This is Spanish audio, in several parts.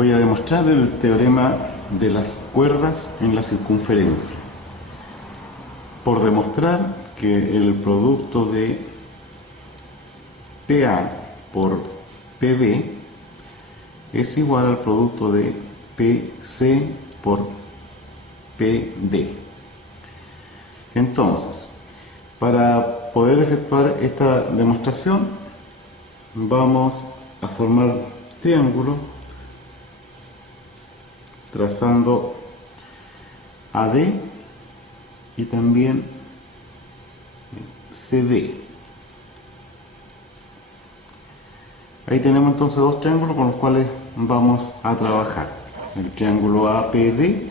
voy a demostrar el teorema de las cuerdas en la circunferencia. Por demostrar que el producto de PA por PB es igual al producto de PC por PD. Entonces, para poder efectuar esta demostración, vamos a formar triángulo trazando AD y también CD. Ahí tenemos entonces dos triángulos con los cuales vamos a trabajar: el triángulo APD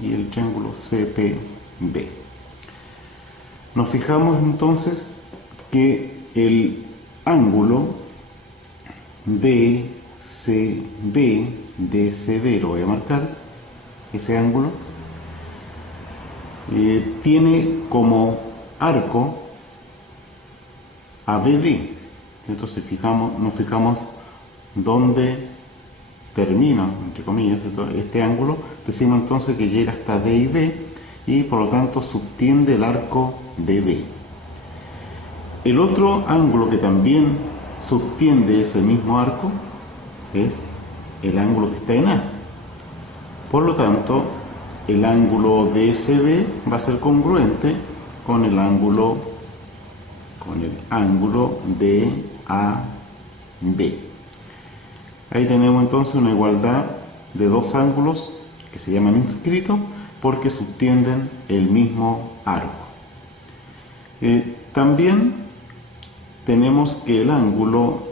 y el triángulo CPB. Nos fijamos entonces que el ángulo DCB, lo voy a marcar, ese ángulo, tiene como arco ABD. Entonces nos fijamos dónde termina, entre comillas, este ángulo. Decimos entonces que llega hasta D y B y por lo tanto subtiende el arco DB. El otro ángulo que también subtiende ese mismo arco es el ángulo que está en A. Por lo tanto, el ángulo DSB va a ser congruente con el ángulo DAB. Ahí tenemos entonces una igualdad de dos ángulos que se llaman inscritos porque subtienden el mismo arco. También tenemos que el ángulo,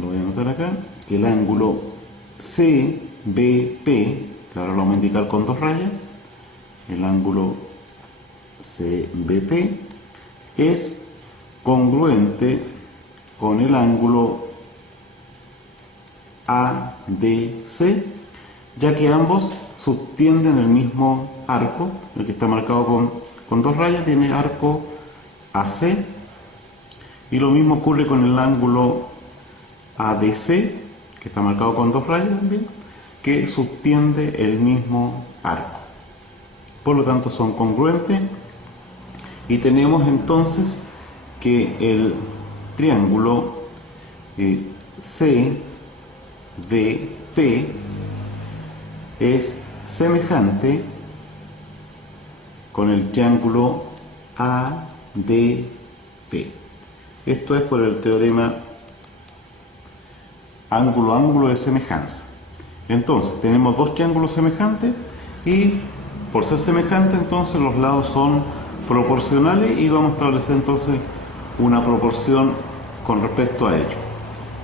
lo voy a anotar acá, que el ángulo CBP, que ahora lo vamos a indicar con dos rayas, el ángulo CBP es congruente con el ángulo ADC, ya que ambos subtienden el mismo arco. El que está marcado con dos rayas tiene arco AC, y lo mismo ocurre con el ángulo ADC, que está marcado con dos rayas también, que subtiende el mismo arco. Por lo tanto son congruentes, y tenemos entonces que el triángulo CBP es semejante con el triángulo ADP. Esto es por el teorema ángulo-ángulo de semejanza. Entonces tenemos dos triángulos semejantes y por ser semejantes entonces los lados son proporcionales, y vamos a establecer entonces una proporción con respecto a ello.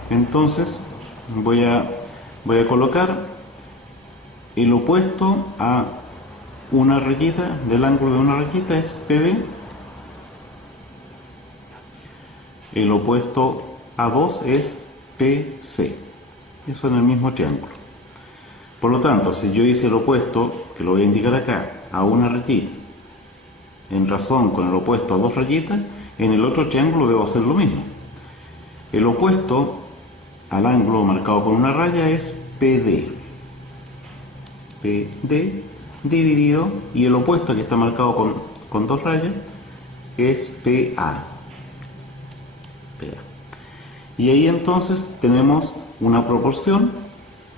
Entonces voy a colocar el opuesto a una rayita del ángulo de una rayita es PB, el opuesto a 2 es PC, eso en el mismo triángulo. Por lo tanto, si yo hice el opuesto, que lo voy a indicar acá, a una rayita, en razón con el opuesto a dos rayitas, en el otro triángulo debo hacer lo mismo. El opuesto al ángulo marcado con una raya es PD, dividido, y el opuesto que está marcado con dos rayas es PA. Y ahí entonces tenemos una proporción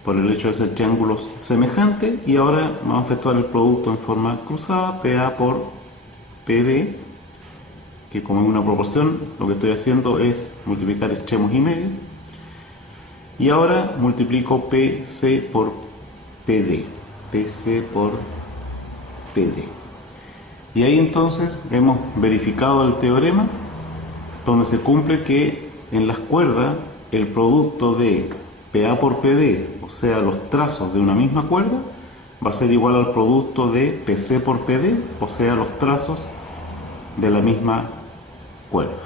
por el hecho de ser triángulos semejantes, y ahora vamos a efectuar el producto en forma cruzada, PA por PB, que como es una proporción, lo que estoy haciendo es multiplicar extremos y medios, y ahora multiplico PC por PD, y ahí entonces hemos verificado el teorema donde se cumple que en las cuerdas el producto de PA por PB, o sea los trazos de una misma cuerda, va a ser igual al producto de PC por PD, o sea los trazos de la misma cuerda.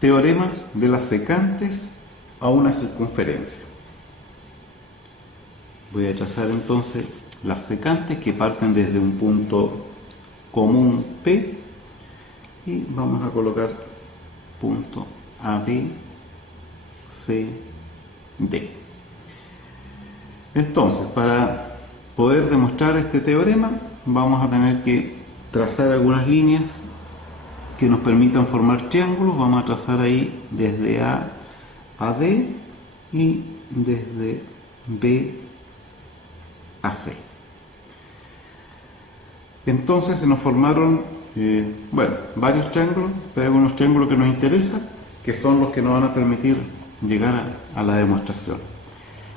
teoremas de las secantes a una circunferencia. Voy a trazar entonces las secantes que parten desde un punto común P y vamos a colocar punto A, B, C, D. Entonces, para poder demostrar este teorema vamos a tener que trazar algunas líneas que nos permitan formar triángulos. Vamos a trazar ahí desde A a D y desde B a C. Entonces se nos formaron varios triángulos, pero hay algunos triángulos que nos interesan, que son los que nos van a permitir llegar a la demostración.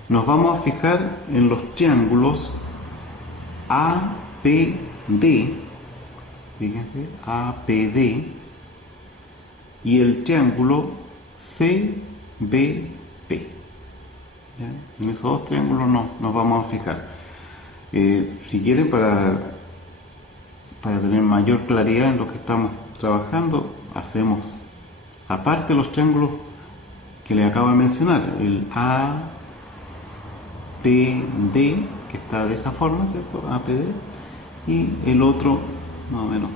Nos vamos a fijar en los triángulos APD, fíjense, APD, y el triángulo CBP. ¿Ya? En esos dos triángulos nos vamos a fijar. Si quieren, para tener mayor claridad en lo que estamos trabajando, hacemos aparte los triángulos que les acabo de mencionar, el APD, que está de esa forma, ¿cierto? APD, y el otro más o menos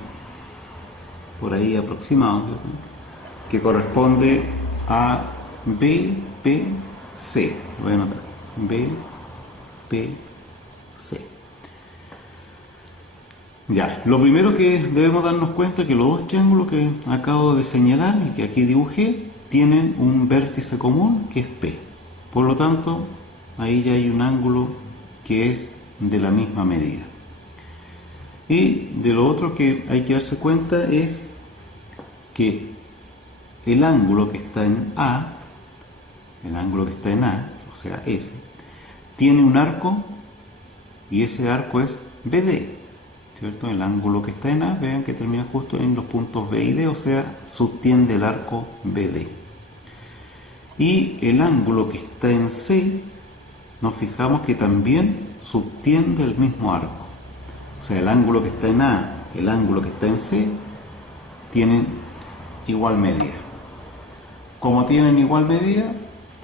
por ahí aproximado, ¿cierto?, que corresponde a BPC. Voy a anotar BPC. Ya, lo primero que debemos darnos cuenta es que los dos triángulos que acabo de señalar y que aquí dibujé tienen un vértice común que es P. Por lo tanto, ahí ya hay un ángulo que es de la misma medida. Y de lo otro que hay que darse cuenta es que el ángulo que está en A, o sea S, tiene un arco y ese arco es BD, ¿cierto? El ángulo que está en A, vean que termina justo en los puntos B y D, o sea, subtiende el arco BD. Y el ángulo que está en C, nos fijamos que también subtiende el mismo arco. O sea, el ángulo que está en A, el ángulo que está en C, tienen igual medida. Como tienen igual medida,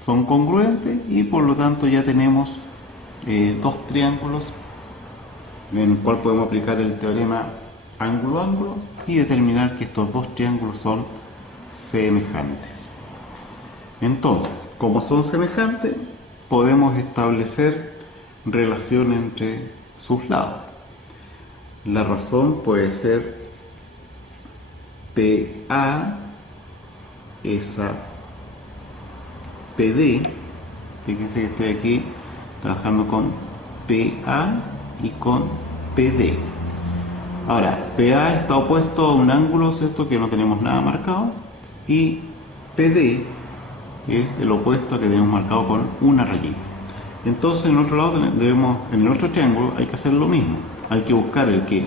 son congruentes y por lo tanto ya tenemos dos triángulos en el cual podemos aplicar el teorema ángulo-ángulo y determinar que estos dos triángulos son semejantes. Entonces, como son semejantes, podemos establecer relación entre sus lados. La razón puede ser PA es a PD. Fíjense que estoy aquí trabajando con PA y con PD. Ahora, PA está opuesto a un ángulo, ¿cierto?, que no tenemos nada marcado, y PD es el opuesto que tenemos marcado con una rayita. Entonces, en el otro lado en el otro triángulo hay que hacer lo mismo. Hay que buscar el que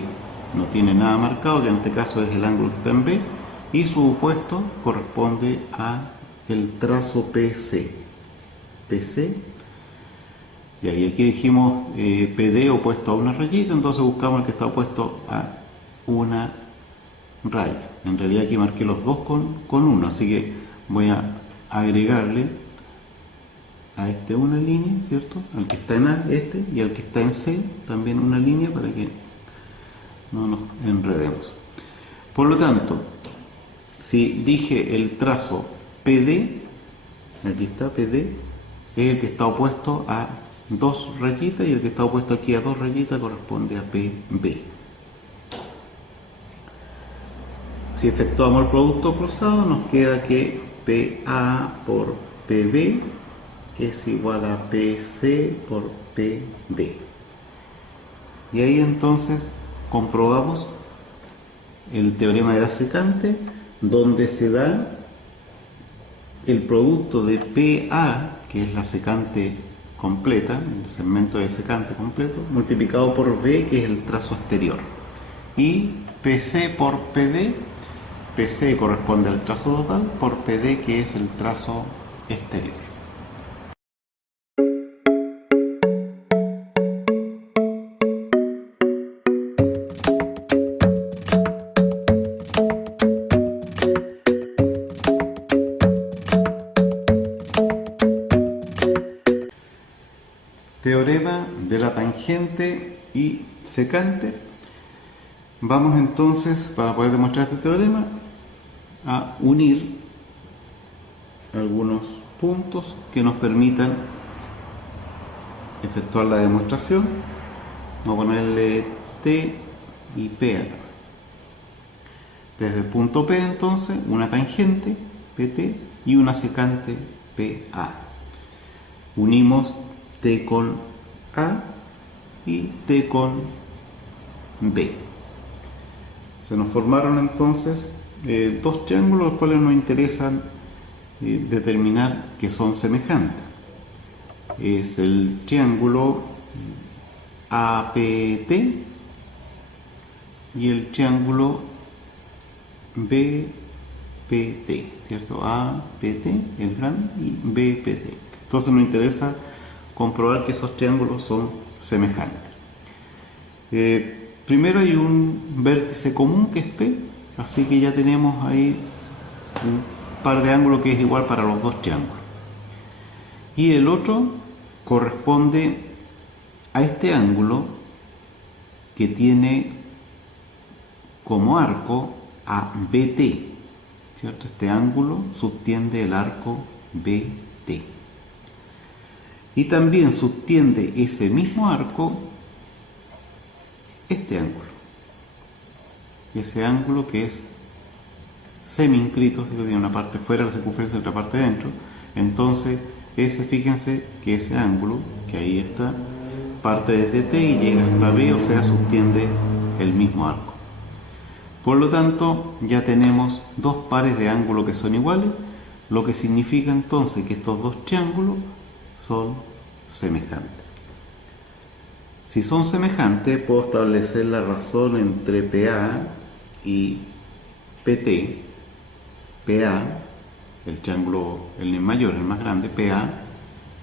no tiene nada marcado, que en este caso es el ángulo que está en B, y su opuesto corresponde a el trazo PC. Y ahí aquí dijimos PD opuesto a una rayita, entonces buscamos el que está opuesto a una raya. En realidad aquí marqué los dos con uno, así que voy a agregarle a este una línea, ¿cierto? Al que está en A, este, y al que está en C también una línea para que no nos enredemos. Por lo tanto, si dije el trazo PD, aquí está PD, es el que está opuesto a dos rayitas y el que está opuesto aquí a dos rayitas corresponde a PB. Si efectuamos el producto cruzado, nos queda que PA por PB es igual a PC por PD. Y ahí entonces comprobamos el teorema de la secante, donde se da el producto de PA, que es la secante completa, el segmento de secante completo, multiplicado por B, que es el trazo exterior, y PC por PD, PC corresponde al trazo total, por PD, que es el trazo exterior. de la tangente y secante, vamos entonces, para poder demostrar este teorema, a unir algunos puntos que nos permitan efectuar la demostración. Vamos a ponerle T y P acá. Desde el punto P, entonces, una tangente, PT, y una secante, PA. Unimos T con A y T con B. Se nos formaron entonces dos triángulos, los cuales nos interesan determinar que son semejantes. Es el triángulo APT y el triángulo BPT, ¿cierto? APT, el grande, y BPT. Entonces nos interesa comprobar que esos triángulos son semejantes. Primero hay un vértice común que es P, así que ya tenemos ahí un par de ángulos que es igual para los dos triángulos. Y el otro corresponde a este ángulo que tiene como arco a BT, ¿cierto? Este ángulo subtiende el arco BT. Y también subtiende ese mismo arco este ángulo. Ese ángulo que es semi-inclito, tiene una parte fuera de la circunferencia y otra parte dentro. Entonces, fíjense que ese ángulo, que ahí está, parte desde T y llega hasta B, o sea, subtiende el mismo arco. Por lo tanto, ya tenemos dos pares de ángulos que son iguales, lo que significa entonces que estos dos triángulos son semejantes. Si son semejantes, puedo establecer la razón entre PA y PT. PA, el triángulo, el mayor, el más grande, PA,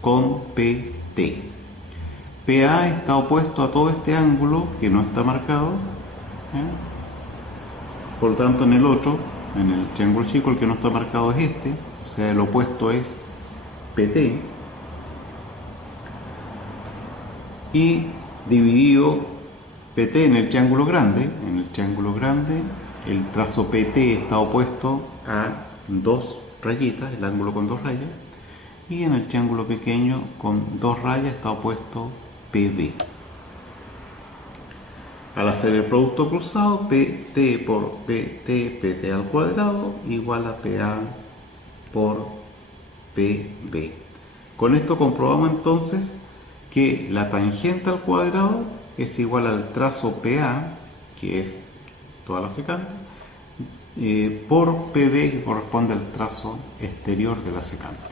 con PT. PA está opuesto a todo este ángulo que no está marcado. Por lo tanto, en el otro, en el triángulo chico, el que no está marcado es este, o sea, el opuesto es PT. Y dividido PT en el triángulo grande, el trazo PT está opuesto a dos rayitas, el ángulo con dos rayas, y en el triángulo pequeño con dos rayas está opuesto PB. Al hacer el producto cruzado, PT por PT, PT al cuadrado, igual a PA por PB. Con esto comprobamos entonces que la tangente al cuadrado es igual al trazo PA, que es toda la secante, por PB, que corresponde al trazo exterior de la secante.